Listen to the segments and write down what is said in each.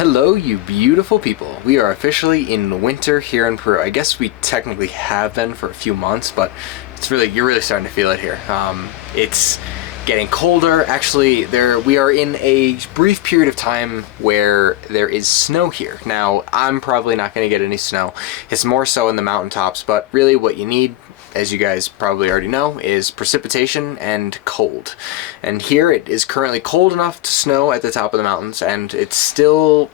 Hello, you beautiful people. We are officially in winter here in Peru. I guess we technically have been for a few months, but you're really starting to feel it here. It's getting colder. Actually, we are in a brief period of time where there is snow here. Now, I'm probably not going to get any snow. It's more so in the mountaintops, but really what you need, as you guys probably already know, is precipitation and cold. And here it is currently cold enough to snow at the top of the mountains, and it's still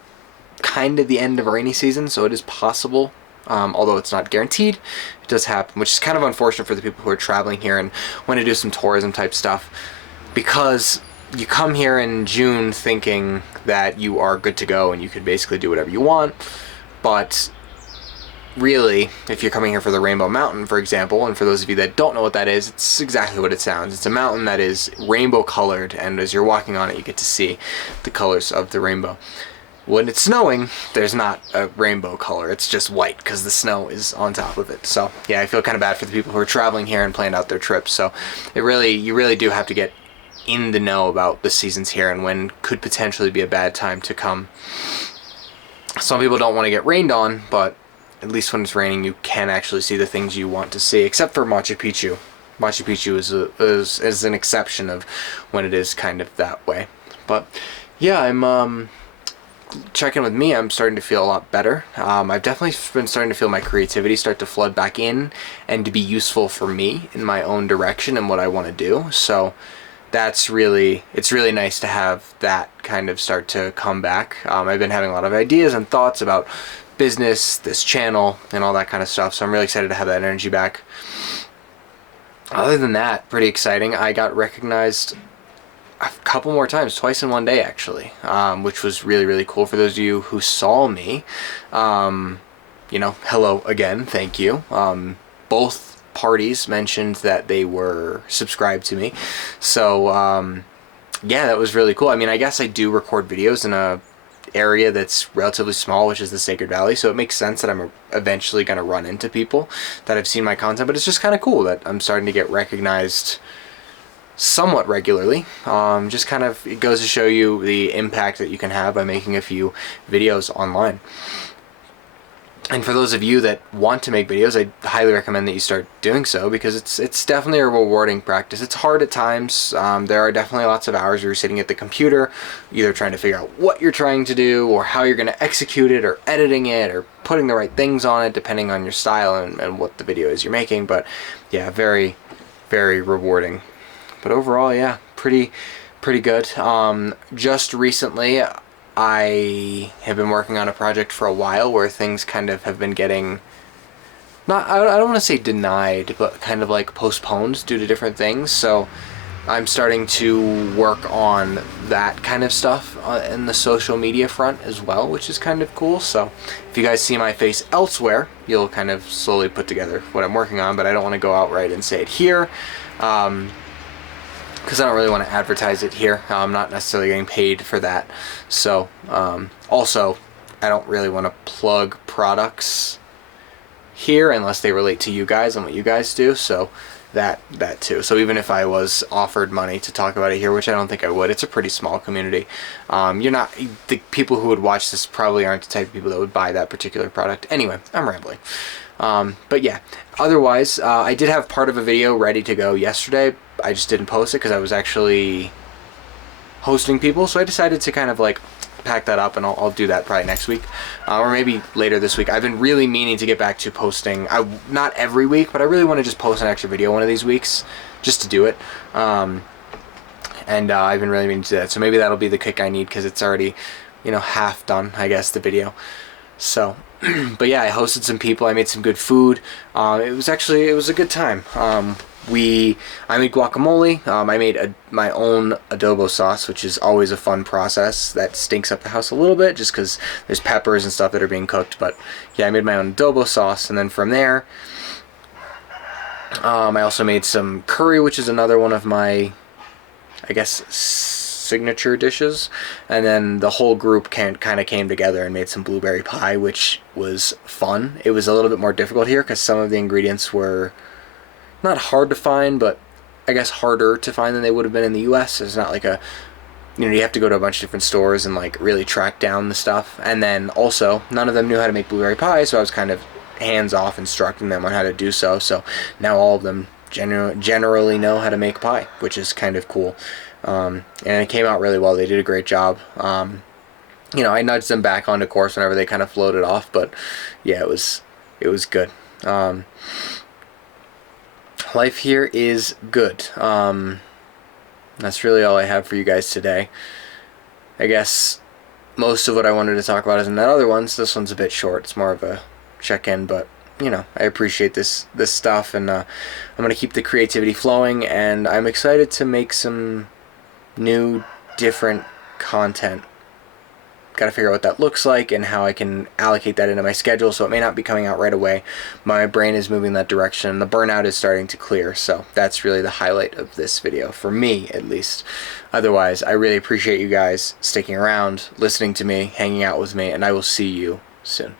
kind of the end of rainy season, so it is possible, although it's not guaranteed. It does happen, which is kind of unfortunate for the people who are traveling here and want to do some tourism type stuff, because you come here in June thinking that you are good to go and you could basically do whatever you want, but really, if you're coming here for the Rainbow Mountain, for example, and for those of you that don't know what that is, it's exactly what it sounds. It's a mountain that is rainbow colored, and as you're walking on it, you get to see the colors of the rainbow. When it's snowing, there's not a rainbow color. It's just white because the snow is on top of it. So yeah, I feel kind of bad for the people who are traveling here and planned out their trips. So you really do have to get in the know about the seasons here and when could potentially be a bad time to come. Some people don't want to get rained on, but at least when it's raining, you can actually see the things you want to see, except for Machu Picchu. Machu Picchu is an exception of when it is kind of that way. But yeah, I'm checking with me. I'm starting to feel a lot better. I've definitely been starting to feel my creativity start to flood back in and to be useful for me in my own direction and what I want to do. So it's really nice to have that kind of start to come back. I've been having a lot of ideas and thoughts about business, this channel, and all that kind of stuff, so I'm really excited to have that energy back. Other than that, pretty exciting. I got recognized a couple more times, twice in one day actually, which was really cool. For those of you who saw me, hello again, thank you. Both parties mentioned that they were subscribed to me, so yeah, that was really cool. I mean, I guess I do record videos in a area that's relatively small, which is the Sacred Valley, so it makes sense that I'm eventually going to run into people that have seen my content, but it's just kind of cool that I'm starting to get recognized somewhat regularly. Just kind of, it goes to show you the impact that you can have by making a few videos online. And for those of you that want to make videos, I highly recommend that you start doing so, because it's definitely a rewarding practice. It's hard at times. There are definitely lots of hours where you're sitting at the computer, either trying to figure out what you're trying to do, or how you're going to execute it, or editing it, or putting the right things on it, depending on your style and what the video is you're making. But yeah, very rewarding. But overall, yeah, pretty good. Just recently, I have been working on a project for a while where things kind of have been getting, I don't want to say denied, but kind of like postponed due to different things. So I'm starting to work on that kind of stuff in the social media front as well, which is kind of cool. So if you guys see my face elsewhere, you'll kind of slowly put together what I'm working on, but I don't want to go outright and say it here. Because I don't really want to advertise it here. I'm not necessarily getting paid for that. So, also, I don't really want to plug products here unless they relate to you guys and what you guys do. So, that too. So even if I was offered money to talk about it here, which I don't think I would, it's a pretty small community. The people who would watch this probably aren't the type of people that would buy that particular product. Anyway, I'm rambling. But yeah, otherwise, I did have part of a video ready to go yesterday. I just didn't post it because I was actually hosting people, so I decided to kind of like pack that up, and I'll do that probably next week, or maybe later this week. I've been really meaning to get back to posting, not every week, but I really want to just post an extra video one of these weeks, just to do it. And I've been really meaning to do that, so maybe that'll be the kick I need, because it's already, half done, I guess, the video. So, but yeah, I hosted some people, I made some good food. It was a good time. I made guacamole. I made my own adobo sauce, which is always a fun process. That stinks up the house a little bit just because there's peppers and stuff that are being cooked. But yeah, I made my own adobo sauce, and then from there, I also made some curry, which is another one of my, I guess, signature dishes. And then the whole group kind of came together and made some blueberry pie, which was fun. It was a little bit more difficult here because some of the ingredients were not hard to find, but I guess harder to find than they would have been in the US. There's not like a you have to go to a bunch of different stores and like really track down the stuff. And then also none of them knew how to make blueberry pie, so I was kind of hands off instructing them on how to do so. So now all of them generally know how to make pie, which is kind of cool. And it came out really well. They did a great job. I nudged them back onto course whenever they kind of floated off, but yeah, it was good. Life here is good. That's really all I have for you guys today. I guess most of what I wanted to talk about is in that other one, so this one's a bit short. It's more of a check-in, but I appreciate this stuff, and I'm gonna keep the creativity flowing, and I'm excited to make some new, different content. Got to figure out what that looks like and how I can allocate that into my schedule, so it may not be coming out right away. My brain is moving that direction. The burnout is starting to clear, so that's really the highlight of this video, for me at least. Otherwise, I really appreciate you guys sticking around, listening to me, hanging out with me, and I will see you soon.